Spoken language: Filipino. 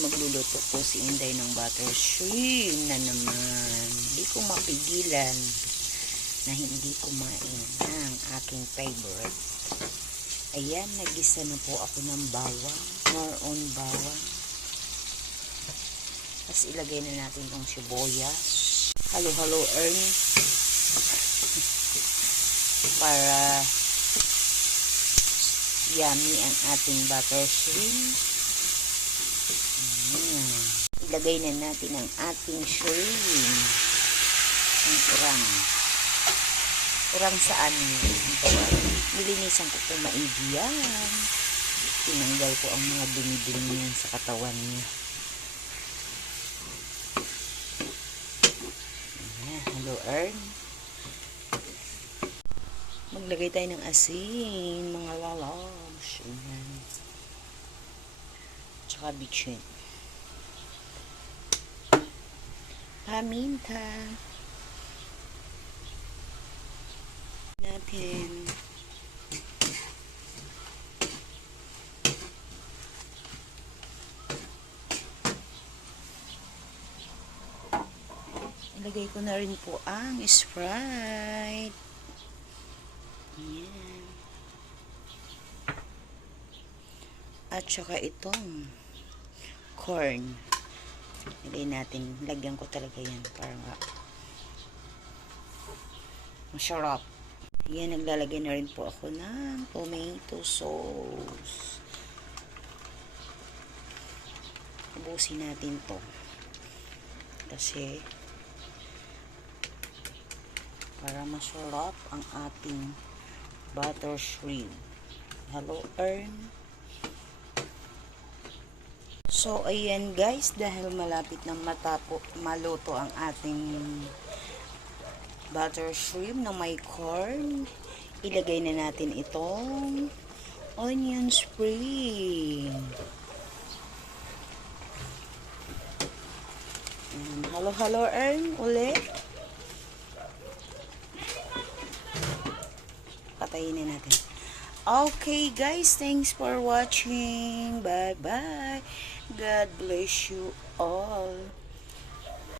magluluto po si Inday ng butter shrimp na naman. Hindi ko mapigilan na hindi kumain ng aking favorite. Ayan, nagisa na po ako ng bawang. More on bawang. Tapos ilagay na natin itong sibuyas. Halo-halo earn. Para yummy ang ating butter shrimp. Ilagay na natin ang ating shrimp. Ang urang. Urang saan yun? Nilinisan ko po maigi yan. Tinanggal ko ang mga dumi-dumi yan sa katawan niya. Ayan, hello earn. Maglagay tayo ng asin, mga lalabs. Ayan. Tsaka bitchin. Paminta. Natin. Ilagay ko na rin po ang Sprite. Ayan. At saka itong corn. Ilagay natin. Lagyan ko talaga yan para nga masarap. Ayan, naglalagay na rin po ako ng tomato sauce. Ubusin natin to. Kasi para masarap ang ating butter shrimp. Hello, earn. So, ayan guys, dahil malapit na maluto ang ating butter shrimp na may corn, ilagay na natin itong onion spring. Halo-halo earn ulit. Patayin na natin. Okay guys, thanks for watching. Bye bye. God bless you all.